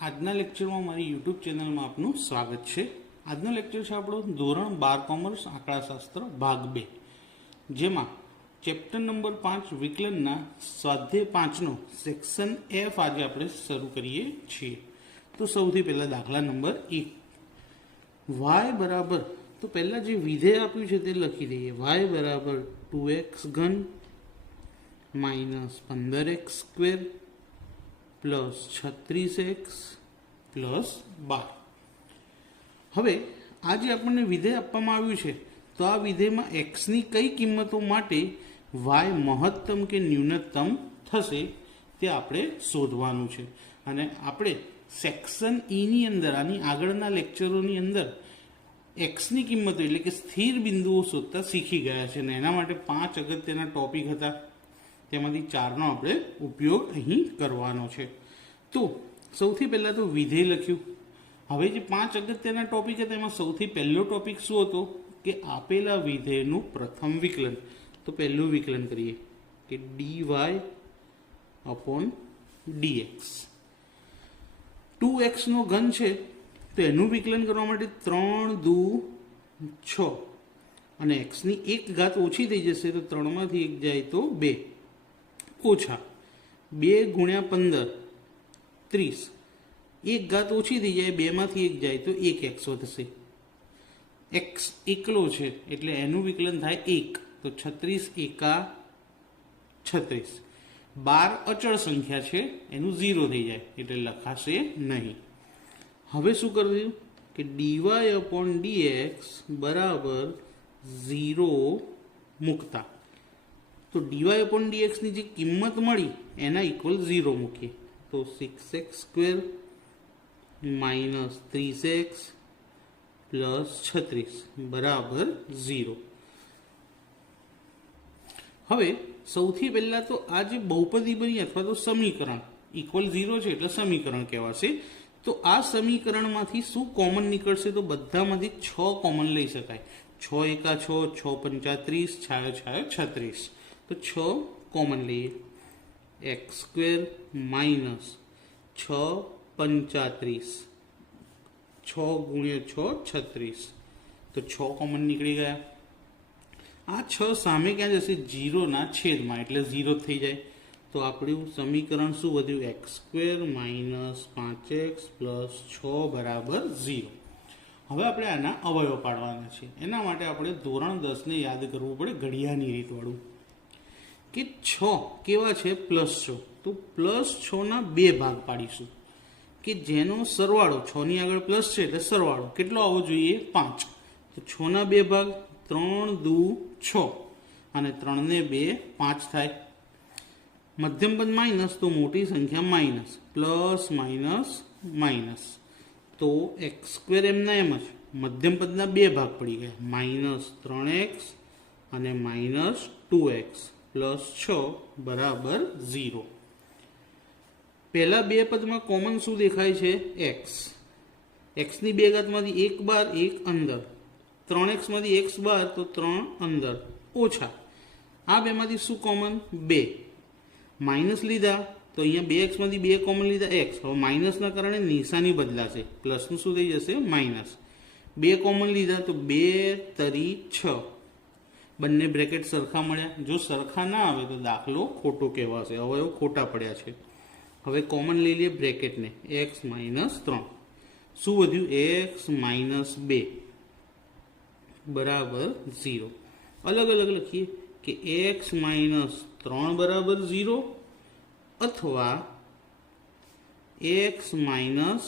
આજના લેક્ચરમાં મારી યુટ્યુબ ચેનલમાં આપનું સ્વાગત છે। આજનો લેક્ચર છે આપણો ધોરણ 12 કોમર્સ આંકડાશાસ્ત્ર ભાગ 2, જેમાં ચેપ્ટર નંબર 5 વિકલનના સ્વાધ્યાય 5નો સેક્શન એફ આજે આપણે શરૂ કરીએ છીએ। તો સૌથી પહેલા દાખલા નંબર 1, y બરાબર, તો પહેલા જે વિધેય આપ્યું છે તે લખી દઈએ। y બરાબર 2x ઘન - 15x square plus 36x plus 12। હવે આ જે આપણને વિધેય આપવામાં આવ્યું છે, તો આ વિધેયમાં એક્સની કઈ કિંમતો માટે વાય મહત્તમ કે ન્યૂનતમ થશે તે આપણે શોધવાનું છે। અને આપણે સેક્શન ઈની અંદર, આની આગળના લેક્ચરોની અંદર એક્સની કિંમતો એટલે કે સ્થિર બિંદુઓ શોધતા શીખી ગયા છે, અને એના માટે 5 અગત્યના ટોપિક હતા, તેમાંથી 4નો આપણે ઉપયોગ અહીં કરવાનો છે। તો સૌથી પહેલાં તો વિધેય લખ્યું। હવે જે 5 અગત્યના ટોપિક હતા એમાં સૌથી પહેલો ટોપિક શું હતો કે આપેલા વિધેયનું પ્રથમ વિકલન। તો પહેલું વિકલન કરીએ કે dy/dx। 2x નો ઘન છે તો એનું વિકલન કરવા માટે 3 દુ 6 અને x ની 1 ઘાત ઓછી થઈ જશે તો 3 માંથી 1 જાય તો 2 ઓછા 2 ગુણ્યા 15 30, 1 ઘાત ઓછી થઈ જાય 2 માંથી 1 જાય તો 1x વધશે। x એકલો છે એટલે એનું વિકલન થાય 1, તો 36 એકા 36। 12 અચળ સંખ્યા છે, એનું 0 થઈ જાય એટલે લખાશે નહીં। હવે શું કરવું કે dy/dx બરાબર 0 મૂકતા, તો dy/dx ની જે કિંમત મળી એના ઇક્વલ 0 મૂકીએ તો 6x square minus 30x plus 36 બરાબર 0। હવે સૌથી પહેલા તો આ જે બહુપદી બની અથવા તો સમીકરણ ઇક્વલ 0 છે એટલે સમીકરણ કહેવાશે। તો આ સમીકરણમાંથી શું કોમન નીકળશે, તો બધામાંથી 6 કોમન લઈ શકાય। 6 એકા 6, 6 પંચા 30, છાયો છાયો 36, તો 6 કોમન લઈએ। x સ્ક્વેર માઇનસ 6 પંચા 30, 6 ગુણ્યા 6 36, તો 6 કોમન નીકળી ગયા। આ 6 સામે ક્યાં જશે, 0 ના છેદમાં, એટલે 0 થઈ જાય। તો આપણું સમીકરણ શું વધ્યું, x square minus 5x plus 6 બરાબર 0। હવે આપણે આના અવયવ પાડવાના છે, એના માટે આપણે ધોરણ 10 ને યાદ કરવું પડે ઘડિયાની રીતવાળું કે 6 કેવા છે, +6, તો +6 ના 2 ભાગ પાડીશું કે જેનો સરવાળો 6 ની આગળ પ્લસ છે એટલે સરવાળો કેટલો આવવો જોઈએ, 5। તો 6 ના 2 ભાગ, 3 દુ 6 અને 3 ને 2 5 થાય। મધ્યમ પદ માઇનસ તો મોટી સંખ્યા માઇનસ, પ્લસ માઇનસ માઇનસ, તો x સ્ક્વેર એમના એમ જ મધ્યમ પદના 2 ભાગ પડી ગયા, -3x અને -2x પ્લસ 6 બરાબર 0। પહેલા 2 પદમાં કોમન શું દેખાય છે, x। x ની 2 ઘાતમાંથી 1 બહાર 1 અંદર, 3x માંથી x બહાર તો 3 અંદર, ઓછા આ બેમાંથી શું કોમન, 2 માઇનસ લીધા તો અહીંયા 2x માંથી 2 કોમન લીધા x। હવે માઇનસના કારણે નિશાની બદલાશે, પ્લસનું શું થઈ જશે, માઇનસ। 2 કોમન લીધા તો 2 તરી 6, બંને બ્રેકેટ સરખા મળ્યા। જો સરખા ના આવે તો દાખલો ખોટો કહેવાશે, અવયવ ખોટા પડ્યા છે। હવે કોમન લઈ લઈએ બ્રેકેટને, x માઇનસ 3, શું વધ્યું, x માઇનસ 2 બરાબર 0। અલગ અલગ લખીએ કે x માઇનસ 3 બરાબર 0 અથવા x માઇનસ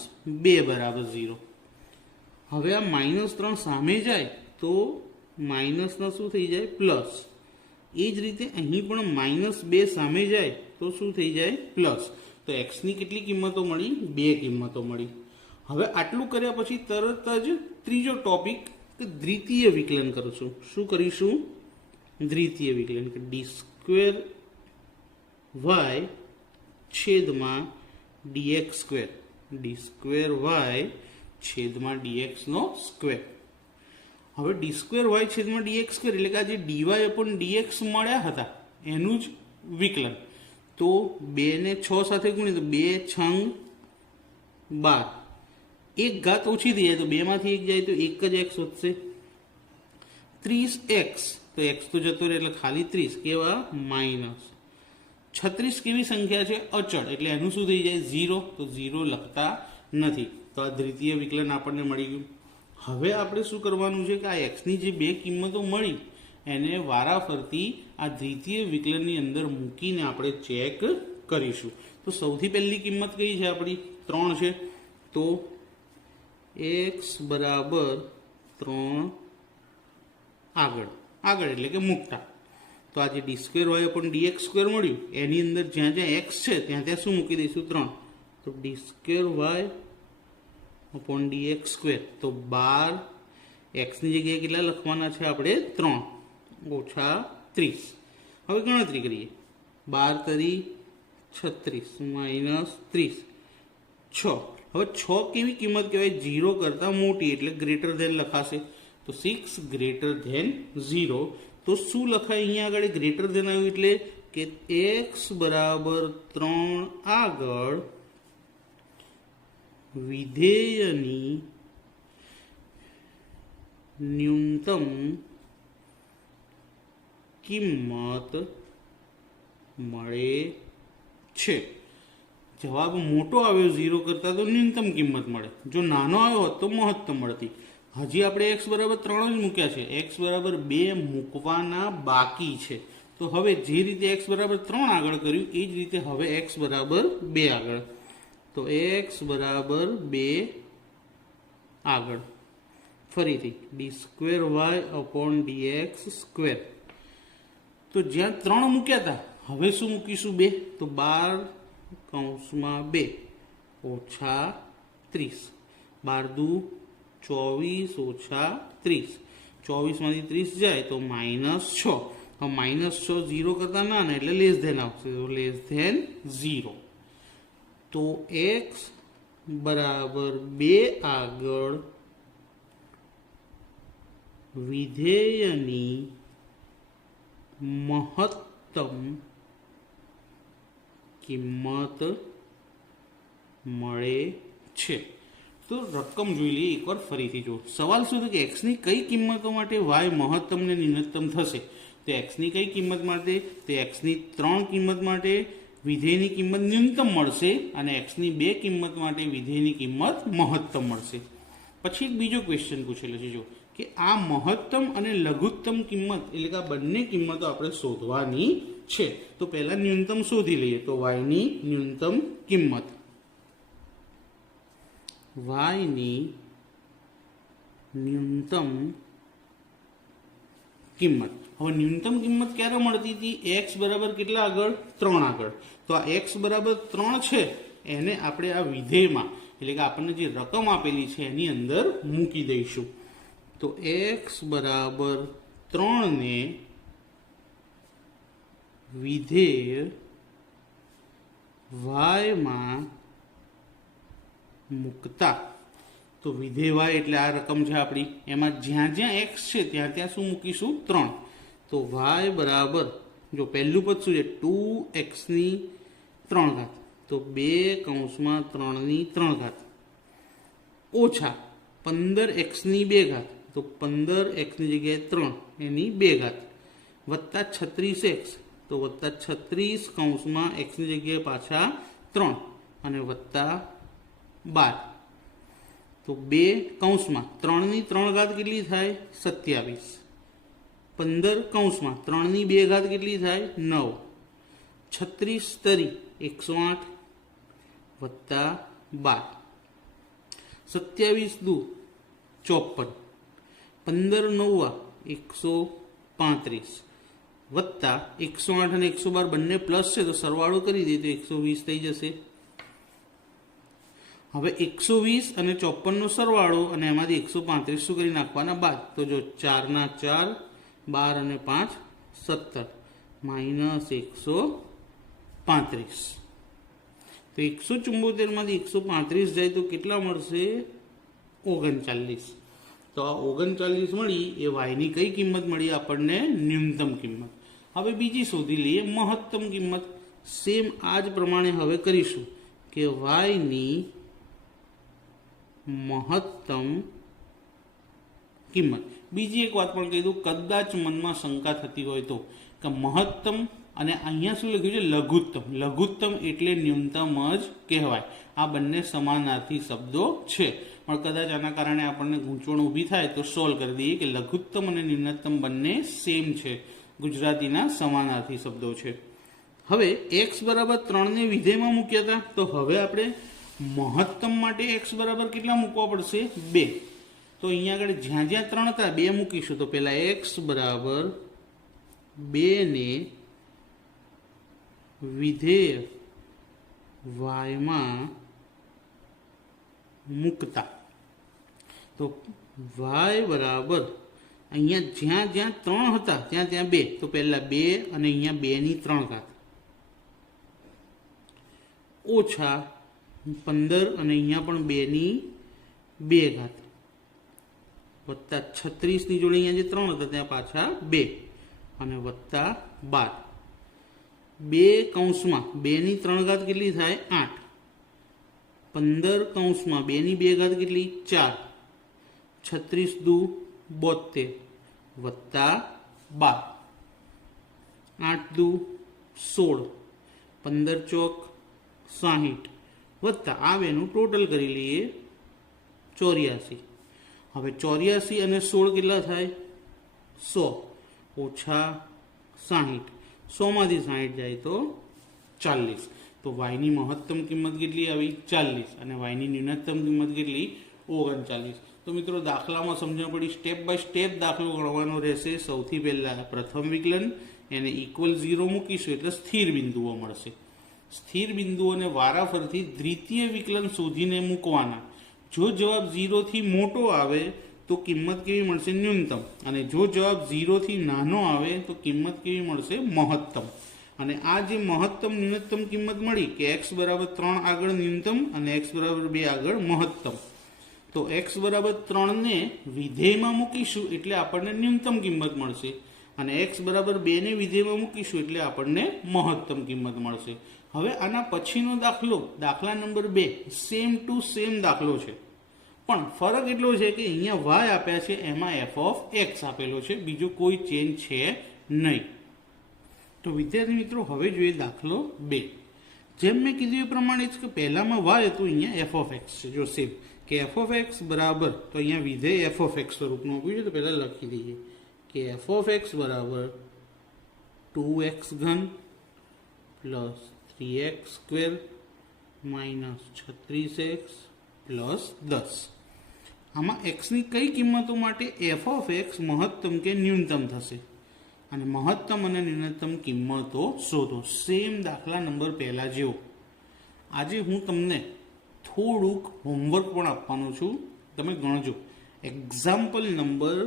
2 બરાબર 0। હવે આ -3 સામે જાય તો માઇનસના શું થઈ જાય, પ્લસ। એ જ રીતે અહીં પણ -2 સામે જાય તો શું થઈ જાય, પ્લસ। તો x ની કેટલી કિંમતો મળી, 2 કિંમતો મળી। હવે આટલું કર્યા પછી તરત જ ત્રીજો ટોપિક કે દ્વિતીય વિકલન કરીશું। શું કરીશું, દ્વિતીય વિકલન કે d સ્ક્વેર y છેદમાં dx square, d square y છેદમાં dx નો સ્ક્વેર। હવે d સ્ક્વેર y છેદમાં dx સ્ક્વેર એટલે કે આ જે dy/dx મળ્યા હતા એનું જ વિકલન। તો 2 ને 6 સાથે ગુણીએ તો 2 6 12, એક ઘાત ઓછી થઈ જાય તો 2 માંથી 1 જાય તો 1 જ x વધશે. 30x, તો x તો જતો રહે એટલે ખાલી 30, કેવા માઇનસ. 36 કેવી સંખ્યા છે? અચળ, એટલે એનું શું થઈ જાય? 0, તો 0 લખતા નથી. તો આ દ્વિતીય વિકલન આપણને મળી ગયું. હવે આપણે શું કરવાનું છે કે આ એક્સની જે બે કિંમતો મળી એને વારાફરતી આ દ્વિતીય વિકલનની અંદર મૂકીને આપણે ચેક કરીશું. તો સૌથી પહેલી કિંમત કઈ છે આપણી? 3 છે. તો x બરાબર 3 આગળ એટલે કે મૂકતા. તો આ જે D square Y upon DX square મળ્યું એની અંદર જ્યાં જ્યાં એક્સ છે ત્યાં ત્યાં શું મૂકી દઈશું? 3. તો D square Y upon DX square. તો 12 એક્સની જગ્યાએ કેટલા લખવાના છે આપણે? 3 ઓછા 30. હવે ગણતરી કરીએ. 12 તરી 36 માઇનસ 30, 6. હવે 6 કેવી કિંમત કહેવાય? 0 કરતાં મોટી, એટલે ગ્રેટર ધેન લખાશે. તો 6 ગ્રેટર ધેન 0. તો શું લખાય અહીંયા આગળ? ગ્રેટર ધેન આવ્યું એટલે કે x બરાબર 3 આગળ વિધેયની ન્યૂનતમ કિંમત મળે છે. જવાબ મોટો આવ્યો 0 કરતાં તો ન્યૂનતમ કિંમત મળે, જો નાનો આવ્યો હોત તો મહત્તમ મળતી. હજી આપણે x બરાબર 3 જ મૂક્યા છે, x બરાબર 2 મૂકવાના બાકી છે. તો હવે જે રીતે x બરાબર 3 આગળ કર્યું એ જ રીતે હવે x બરાબર 2 આગળ. તો x બરાબર 2 આગળ ફરીથી D square Y upon DX square. તો જ્યાં 3 મૂક્યા હતા હવે શું મૂકીશું? 2. તો 12 ઓછા 30, 12 દુ 24 ઓછા 30, 24 માંથી 30 જાય તો -6. હવે -6 0 કરતા નાના એટલે લેસ ધેન આવશે, તો લેસ ધેન 0. તો x બરાબર 2 આગળ વિધેયની મહત્તમ કિંમત મળે છે. તો રકમ જોઈ લઈએ એકવાર ફરીથી. જો સવાલ શું છે કે એક્સની કઈ કિંમતો માટે વાય મહત્તમ ને ન્યૂનતમ થશે? તો એક્સની કઈ કિંમત માટે? તો એક્સની 3 કિંમત માટે વિધેયની કિંમત ન્યૂનતમ મળશે અને એક્સની 2 કિંમત માટે વિધેયની કિંમત મહત્તમ મળશે. પછી એક બીજો ક્વેશ્ચન પૂછેલો છે જો કે આ મહત્તમ અને લઘુત્તમ કિંમત એટલે કે આ બંને કિંમતો આપણે શોધવાની છે. તો પહેલા ન્યૂનતમ શોધી લઈએ. તો વાયની ન્યૂનતમ કિંમત, વાયની ન્યૂનતમ કિંમત. હવે ન્યૂનતમ કિંમત ક્યારે મળતી હતી? x બરાબર કેટલા આગળ? 3 આગળ. તો આ x બરાબર 3 છે એને આપણે આ વિધેયમાં એટલે કે આપણને જે રકમ આપેલી છે એની અંદર મૂકી દઈશું. તો x બરાબર 3 ને વિધેય વાયમાં મૂકતા, તો વિધેય વાય એટલે આ રકમ છે આપણી, એમાં જ્યાં જ્યાં x છે ત્યાં ત્યાં શું મૂકીશું? 3. તો y બરાબર, જો પહેલું પદ શું છે? 2x ની 3 ઘાત, તો 2 કૌંસમાં 3 ની 3 ઘાત ઓછા 15x ની 2 ઘાત, તો 15x ની જગ્યાએ 3 એની 2 ઘાત વત્તા 36x, તો વત્તા 36 કૌંસમાં x ની જગ્યાએ પાછા 3 અને વત્તા 12. તો 2 કૌંસમાં 3 ની 3 ઘાત કેટલી થાય? 27. 15 કૌંસમાં 3 ની 2 ઘાત કેટલી થાય? 9. 36 તરી 108 વત્તા 12. 27 દુ 54, 15 9 135 વત્તા 108 અને 112 બંને પ્લસ છે તો સરવાળો કરી દઈએ તો 120 થઈ જશે. હવે 120 અને 54 નો સરવાળો અને એમાંથી 135 શું કરી નાખવાના? બાદ. તો જો 4 ના 4, 12 અને 5 17 માઇનસ 135. તો 174 માંથી 135 જાય તો કેટલા મળશે? 39. તો આ 39 મળી એ વાયની કઈ કિંમત મળી આપણને? ન્યૂનતમ કિંમત. હવે બીજી શોધી લઈએ મહત્તમ કિંમત. સેમ આ જ પ્રમાણે હવે કરીશું કે વાયની મહત્તમ કિંમત. બીજી એક વાત પણ કહી દઉં, કદાચ મનમાં શંકા થતી હોય તો કે મહત્તમ અને અહીંયા શું લખ્યું છે લઘુત્તમ. લઘુત્તમ એટલે ન્યૂનતમ જ કહેવાય. આ બંને સમાનાર્થી શબ્દો છે, પણ કદાચ આના કારણે આપણને ગૂંચવણ ઊભી થાય તો સોલ્વ કરી દઈએ કે લઘુત્તમ અને ન્યૂનતમ બંને સેમ છે, ગુજરાતીના સમાનાર્થી શબ્દો છે. હવે x બરાબર 3 વિધેયમાં મૂક્યા હતા, તો હવે આપણે મહત્તમ માટે x બરાબર કેટલા મૂકવા પડશે? 2. તો અહીંયા આગળ જ્યાં જ્યાં 3 હતા 2 મૂકીશું. તો પહેલા x બરાબર 2 ને વિધેય y માં મૂકતા, તો y બરાબર અહીંયા જ્યાં જ્યાં 3 હતા ત્યાં ત્યાં 2. તો પહેલા 2 અને અહીંયા 2 ની 3 ઘાત ઓછા 15 અને અહીંયા પણ 2 ની 2 ઘાત વત્તા 36 ની જોડે અહીંયા જે 3 હતા ત્યાં પાછા 2 અને વત્તા 12. 2 કૌંસમાં 2 ની 3 ઘાત કેટલી થાય? 8. 15 કૌંસમાં 2 ની 2 ઘાત કેટલી? 4. 36 દુ 72 વત્તા 12. 8 દુ 16. 15 ચોક 60 વત્તા આ બેનું ટોટલ કરી લઈએ 84. હવે 84 અને 16 કેટલા થાય? 100 ઓછા 60. 100 માંથી 60 જાય તો 40. તો y ની મહત્તમ કિંમત કેટલી આવી? 40. અને y ની ન્યૂનતમ કિંમત કેટલી? 39. તો મિત્રો દાખલામાં સમજણ પડી. સ્ટેપ બાય સ્ટેપ દાખલો ગણવાનો રહેશે. સૌથી પહેલા પ્રથમ વિકલન એને ઇક્વલ 0 મૂકીશું એટલે સ્થિર બિંદુઓ મળશે. સ્થિર બિંદુઓને વારાફરતી દ્વિતીય વિકલન શોધીને મૂકવાના. જો જવાબ 0 થી મોટો આવે તો કિંમત કેવી મળશે? ન્યૂનતમ. અને જો જવાબ 0 થી નાનો આવે તો કિંમત કેવી મળશે? મહત્તમ. અને આ જે મહત્તમ ન્યૂનતમ કિંમત મળી કે x બરાબર 3 આગળ ન્યૂનતમ અને x બરાબર 2 આગળ મહત્તમ. તો x બરાબર 3 ને વિધેયમાં મૂકીશું એટલે આપણને ન્યૂનતમ કિંમત મળશે, અને x બરાબર 2 ને વિધેયમાં મૂકીશું એટલે આપણને મહત્તમ કિંમત મળશે. હવે આના પછીનો દાખલો, દાખલા નંબર 2, સેમ ટુ સેમ દાખલો છે, પણ ફરક એટલો છે કે અહીંયા y આપ્યા છે, એમાં f ઓફ x આપેલો છે, બીજો કોઈ ચેન્જ છે નહીં. તો વિદ્યાર્થી મિત્રો હવે જોઈએ દાખલો 2. જેમ મેં કીધું એ પ્રમાણે જ કે પહેલામાં y હતું, અહીંયા f ઓફ x છે. જો સેમ કે f ઓફ x બરાબર, તો અહીંયા વિધેય f ઓફ x સ્વરૂપનું આપ્યું છે, તો પહેલાં લખી દઈએ કે f ઓફ x બરાબર 2x ઘન plus 3x square minus 36x plus 10. આમાં xની કઈ કિંમતો માટે f ઓફ x મહત્તમ કે ન્યૂનતમ થશે, અને મહત્તમ અને ન્યૂનતમ કિંમતો શોધો. સેમ દાખલા નંબર પહેલા જેવો. આજે હું તમને થોડુંક હોમવર્ક પણ આપવાનું છું, તમે ગણજો. એક્ઝામ્પલ નંબર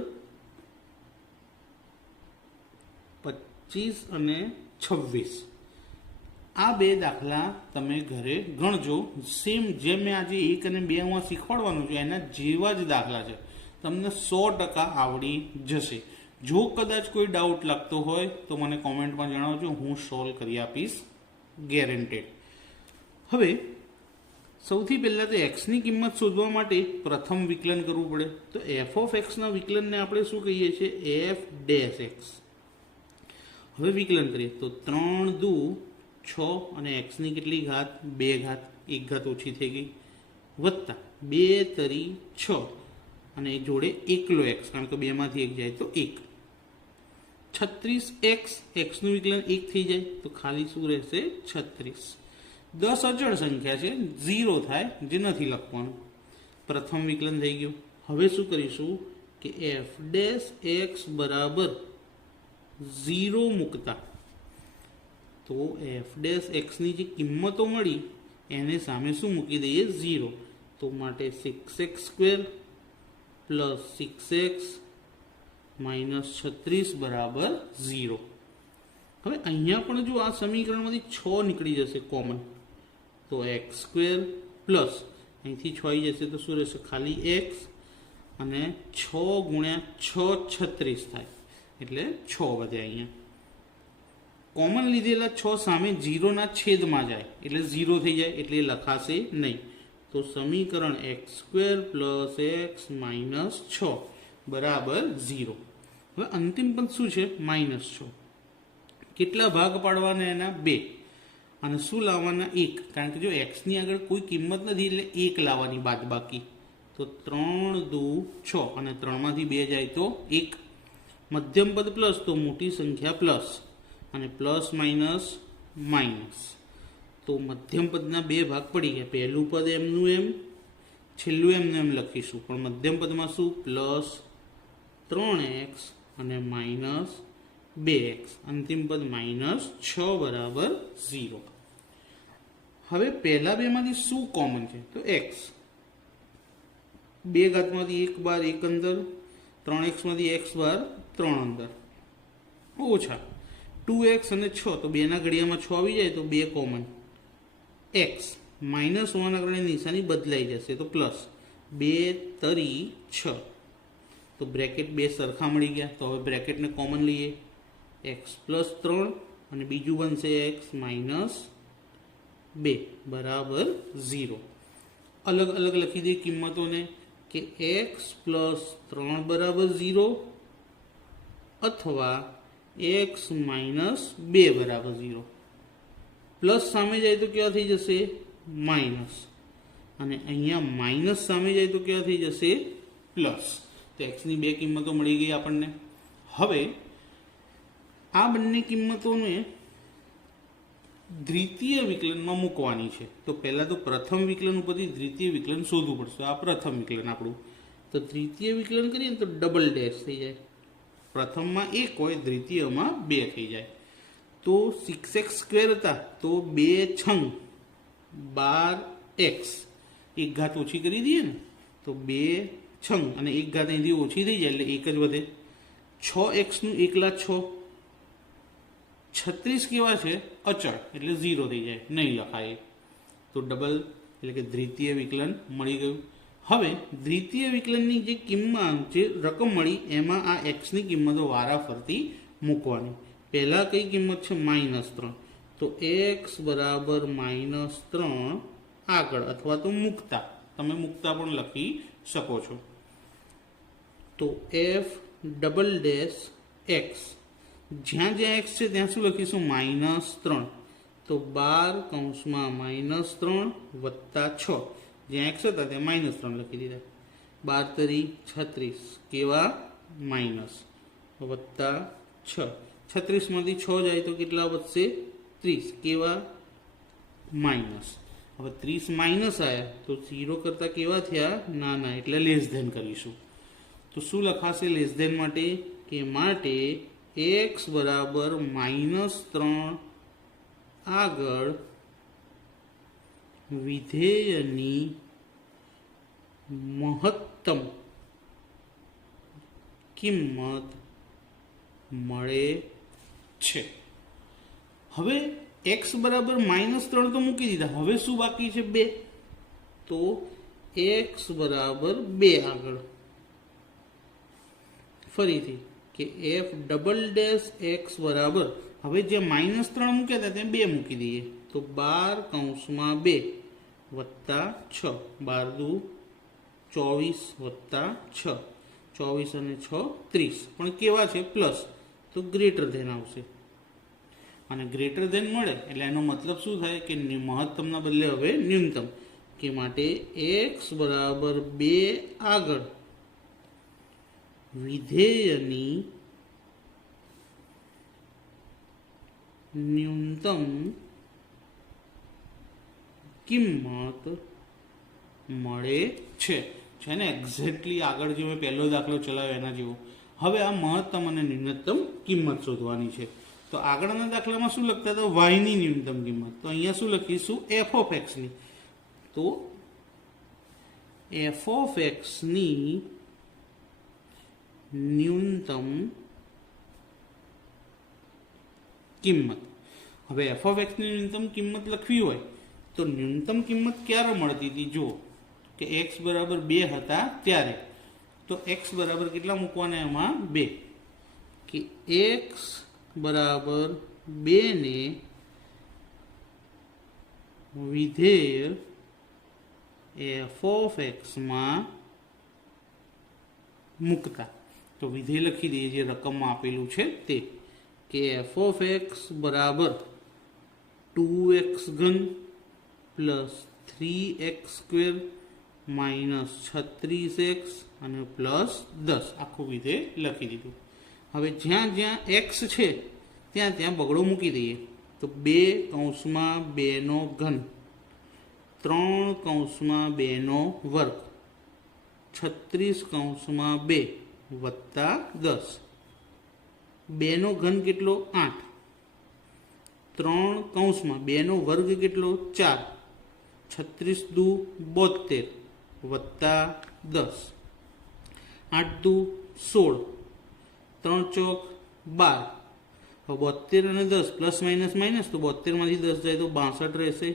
25 અને 26, આ બે દાખલા તમે ઘરે ગણજો. સેમ જેમ મેં આજે 1 અને 2 હું શીખવાડવાનું છું એના જેવા જ દાખલા છે, તમને 100% આવડી જશે. જો કદાચ કોઈ ડાઉટ લાગતો હોય તો મને કોમેન્ટમાં જણાવજો, હું સોલ્વ કરી આપીશ, ગેરંટેડ. હવે સૌથી પહેલાં તો એક્સની કિંમત શોધવા માટે પ્રથમ વિકલન કરવું પડે. તો એફ ઓફ એક્સના વિકલનને આપણે શું કહીએ છીએ? F dash x. હવે વિકલન કરીએ તો 3 દુ 6 અને એક્સની કેટલી ઘાત? 2 ઘાત, 1 ઘાત ઓછી થઈ ગઈ, વત્તા 2 તરી 6 અને જોડે એકલો એક્સ, કારણ કે 2 માંથી 1 જાય તો 1. 36x, એક્સનું વિકલન 1 થઈ જાય તો ખાલી શું રહેશે? 36. 10 અચળ સંખ્યા છે, 0 થાય જે નથી લખવાનું. પ્રથમ વિકલન થઈ ગયું. હવે શું કરીશું કે એફ ડેશ એક્સ બરાબર 0 મૂકતા, તો એફ ડેશ એક્સની જે કિંમતો મળી એને સામે શું મૂકી દઈએ? 0. તો માટે 6x square plus 6x minus 36 બરાબર 0. હવે અહીંયા પણ જો આ સમીકરણમાંથી 6 નીકળી જશે કોમન, તો એક્સ સ્ક્વેર પ્લસ અહીંથી 6 આવી જશે તો શું રહેશે? ખાલી એક્સ, અને 6 ગુણ્યા 6 36 થાય, એટલે 6 વધે. અહીંયા કોમન લીધેલા 6 સામે 0ના છેદમાં જાય એટલે 0 થઈ જાય, એટલે લખાશે નહીં. તો સમીકરણ x² પ્લસ x માઇનસ 6 બરાબર 0. હવે અંતિમ પદ શું છે? -6. કેટલા ભાગ પાડવાના એના? 2. અને શું લાવવાના? 1. કારણ કે જો એક્સની આગળ કોઈ કિંમત નથી એટલે 1 લાવવાની બાદ બાકી. તો 3 દુ 6 અને 3માંથી 2 જાય તો 1. મધ્યમ પદ પ્લસ તો મોટી સંખ્યા પ્લસ અને પ્લસ માઇનસ માઇનસ. તો મધ્યમ પદના 2 ભાગ પડી ગયા. પહેલું પદ એમનું એમ, છેલ્લું એમનું એમ લખીશું. પણ મધ્યમ પદમાં શું? પ્લસ 3x અને માઇનસ 2x. અંતિમ પદ -6 બરાબર 0. હવે પહેલા બેમાંથી શું કોમન છે? તો x. 2 ઘાતમાંથી 1 બાર 1 અંદર, 3x માંથી x બાર 3 અંદર, ઓછા 2x અને 6. તો 2 ના ઘડિયામાં 6 આવી જાય તો 2 કોમન. x માઇનસ હોવાના કારણે નિશાની બદલાઈ જશે તો પ્લસ 2 તરી 6. તો બ્રેકેટ 2 સરખા મળી ગયા. તો હવે બ્રેકેટને કોમન લઈએ. x પ્લસ 3 અને બીજું બનશે x માઇનસ 2 બરાબર 0. અલગ અલગ લખી દઈએ કિંમતોને કે x પ્લસ 3 બરાબર 0 અથવા x માઇનસ 2 બરાબર 0. પ્લસ સામે જાય તો કેવા થઈ જશે? માઇનસ. અને અહીંયા માઇનસ સામે જાય તો કેવા થઈ જશે? પ્લસ. તો એક્સની 2 કિંમતો મળી ગઈ આપણને. હવે આ બંને કિંમતોને દ્વિતીય વિકલનમાં મૂકવાની છે. તો પહેલાં તો પ્રથમ વિકલન ઉપરથી દ્વિતીય વિકલન શોધવું પડશે. આ પ્રથમ વિકલન આપણું. તો દ્વિતીય વિકલન કરીએ ને તો ડબલ ડેશ થઈ જાય. પ્રથમમાં 1 હોય, દ્વિતીયમાં 2 થઈ જાય. તો 6x² હતા તો 2 છંગ 12x. 1 ઘાત ઓછી કરી દઈએ ને તો 2 છંગ અને 1 ઘાત અહીંથી ઓછી થઈ જાય એટલે 1 જ વધે. 6xનું એકલા 6. 36 કેવા છે? અચળ એટલે 0 થઈ જાય, નહીં લખાય. તો ડબલ એટલે કે દ્વિતીય વિકલન મળી ગયું. હવે દ્વિતીય વિકલનની જે કિંમત, જે રકમ મળી એમાં આ એક્સની કિંમતો વારાફરતી મૂકવાની. પહેલાં કઈ કિંમત છે? -3. તો x બરાબર -3 આગળ અથવા તો મૂકતા, તમે મૂકતા પણ લખી શકો છો. તો f ડબલ ડેશ x, જ્યાં જ્યાં x છે ત્યાં શું લખીશું? -3. તો 12 કૌંસમાં -3 વત્તા 6. જ્યાં x હતા ત્યાં -3 લખી દીધા. 12 તરી 36 કેવા? માઇનસ વત્તા 6. 36માંથી 6 જાય તો કેટલા વધશે? 30 કેવા? માઇનસ. હવે 30 માઇનસ આવ્યા તો 0 કરતાં કેવા થયા? નાના, એટલે લેસ ધેન કરીશું. તો શું લખાશે લેસ ધેન માટે? કે માટે x બરાબર -3 આગળ વિધેયની મહત્તમ કિંમત મળે છે. હવે x બરાબર -3 તો મૂકી દીધા. હવે શું બાકી છે? 2. તો x બરાબર 2 આગળ ફરીથી કે f ડબલ ડેશ x બરાબર, હવે જે -3 મૂક્યા હતા ત્યાં 2 મૂકી દઈએ. તો 12 કૌંસમાં 2 વત્તા 6. 12 દુ 24 વત્તા 6. 24 અને 6 30. પણ કેવા છે? પ્લસ. તો ગ્રેટર ધેન આવશે. અને ગ્રેટર ધેન મળે એટલે એનો મતલબ શું થાય? કે મહત્તમના બદલે હવે ન્યૂનતમ. કે માટે x બરાબર 2 આગળ વિધેયની ન્યૂનતમ કિંમત મળે છે. છે ને એક્ઝેક્ટલી આગળ જે મેં પહેલો દાખલો ચલાવ્યો એના જેવો. હવે આ મહત્તમ અને ન્યૂનતમ કિંમત શોધવાની છે. તો આગળના દાખલામાં શું લખતા હતા? y ની ન્યૂનતમ કિંમત. તો અહીંયા શું લખીશું? f ઓફ x ની. તો f ઓફ x ની ન્યૂનતમ કિંમત. હવે f ઓફ x ની ન્યૂનતમ કિંમત લખવી હોય તો ન્યૂનતમ કિંમત ક્યારે મળતી હતી? જુઓ કે x બરાબર 2 હતા ત્યારે. તો x બરાબર કેટલા મૂકવાના? એમાં 2. કે x બરાબર 2 ને વિધેય એફ ઓફ એક્સમાં મૂકતા. તો વિધેય લખી દઈએ જે રકમમાં આપેલું છે તે, કે એફ ઓફ એક્સ બરાબર 2x³ plus 3x² minus 36x અને પ્લસ 10 આખું વિધેય લખી દીધું. હવે જ્યાં જ્યાં એક્સ છે ત્યાં ત્યાં બગડો મૂકી દઈએ. તો 2(2)3 3(2)² 36(2) વત્તા 10. 2 કેટલો? 8. 3(2) કેટલો? 4. 36(2) 72 વત્તા 10. 8(2) 16. 3 ચોક 12. 72 અને 10 પ્લસ માઇનસ માઇનસ, તો 72 માંથી 10 જાય તો 62 રહેશે.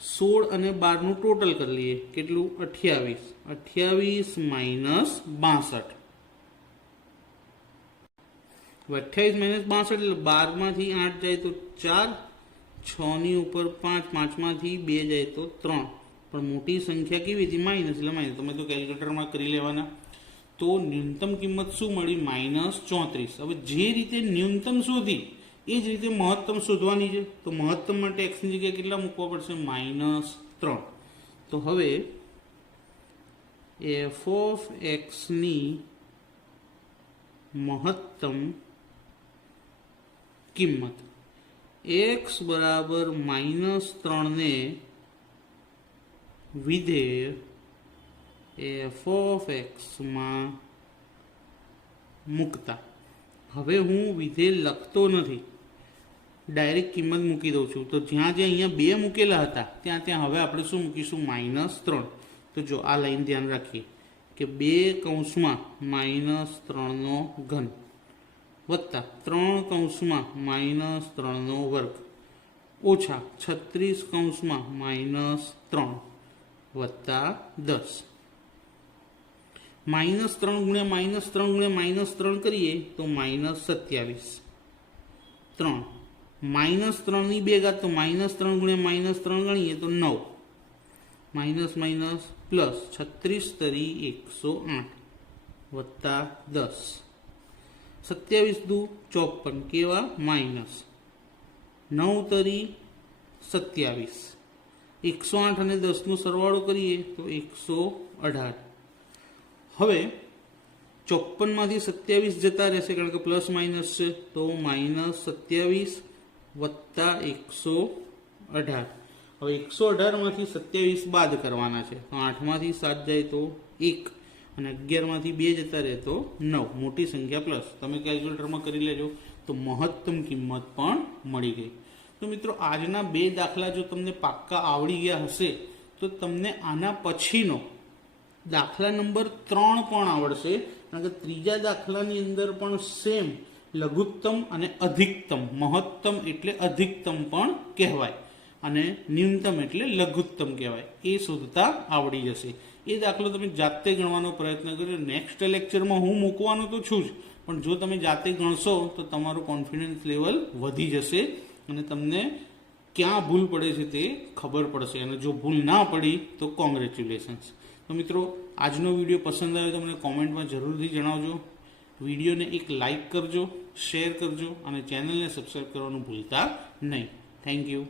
16 અને 12 નું ટોટલ કરી લઈએ. કેટલું? 28. 28 માઇનસ 62. 28 માઇનસ 62 એટલે 12 માંથી 8 જાય તો 4, 6 ની ઉપર 5, 5 માંથી 2 જાય તો 3. પણ મોટી સંખ્યા કેવી હતી? માઇનસ, એટલે માઇનસ. તમે તો કેલ્ક્યુલેટરમાં કરી લેવાના. તો ન્યૂનતમ કિંમત શું મળી? -34. હવે જે રીતે ન્યૂનતમ શોધી એ જ રીતે મહત્તમ શોધવાની છે. તો મહત્તમ માટે એક્સની જગ્યાએ કેટલા મૂકવા પડશે? -3. તો હવે એફ ઓફ એક્સની મહત્તમ કિંમત એક્સ બરાબર -3 ને વિધેય એફ ઓફ એક્સમાં મૂકતા. હવે હું વિધેય લખતો નથી, ડાયરેક્ટ કિંમત મૂકી દઉં છું. તો જ્યાં જ્યાં અહીંયા 2 મૂકેલા હતા ત્યાં ત્યાં હવે આપણે શું મૂકીશું? -3. તો જો આ લાઈન ધ્યાન રાખીએ કે 2(-3)³ વત્તા 3(-3)² ઓછા 36(-3) વત્તા 10. -3 ગુણ્યા -3 ગુણ્યા -3 કરીએ તો -27. 3 -3 ની 2 ઘાત, તો -3 ગુણ્યા -3 ગણીએ તો 9. માઇનસ માઇનસ પ્લસ 36 તરી 108 વત્તા 10. 27(2) 54. કેવા? માઇનસ 9 તરી 27. 108 અને 10 નો સરવાળો કરીએ તો 118. હવે 54 માંથી 27 જતા રહેશે કારણ કે પ્લસ માઇનસ છે. તો -27 વત્તા 118. હવે 118 માંથી 27 બાદ કરવાના છે. તો 8 માંથી 7 જાય તો 1 અને 11 માંથી 2 જતા રહે તો 9. મોટી સંખ્યા પ્લસ. તમે કેલ્ક્યુલેટરમાં કરી લેજો તો મહત્તમ કિંમત પણ મળી ગઈ. તો મિત્રો આજના 2 દાખલા જો તમને પાક્કા આવડી ગયા હશે તો તમને આના પછીનો દાખલા નંબર 3 પણ આવડશે. કારણ કે ત્રીજા દાખલાની અંદર પણ સેમ લઘુત્તમ અને અધિકતમ, મહત્તમ એટલે અધિકતમ પણ કહેવાય અને ન્યૂનતમ એટલે લઘુત્તમ કહેવાય, એ શોધતા આવડી જશે. એ દાખલો તમે જાતે ગણવાનો પ્રયત્ન કરજો. નેક્સ્ટ લેક્ચરમાં હું મૂકવાનો તો છું જ, પણ જો તમે જાતે ગણશો તો તમારું કોન્ફિડન્સ લેવલ વધી જશે અને તમને ક્યાં ભૂલ પડે છે તે ખબર પડશે. અને જો ભૂલ ના પડી તો કોંગ્રેચ્યુલેશન્સ. તો મિત્રો આજનો વિડીયો પસંદ આવ્યો તો મને કોમેન્ટમાં જરૂરથી જણાવજો. વિડીયોને એક લાઇક કરજો, શેર કરજો અને ચેનલને સબસ્ક્રાઈબ કરવાનું ભૂલતા નહીં. Thank you.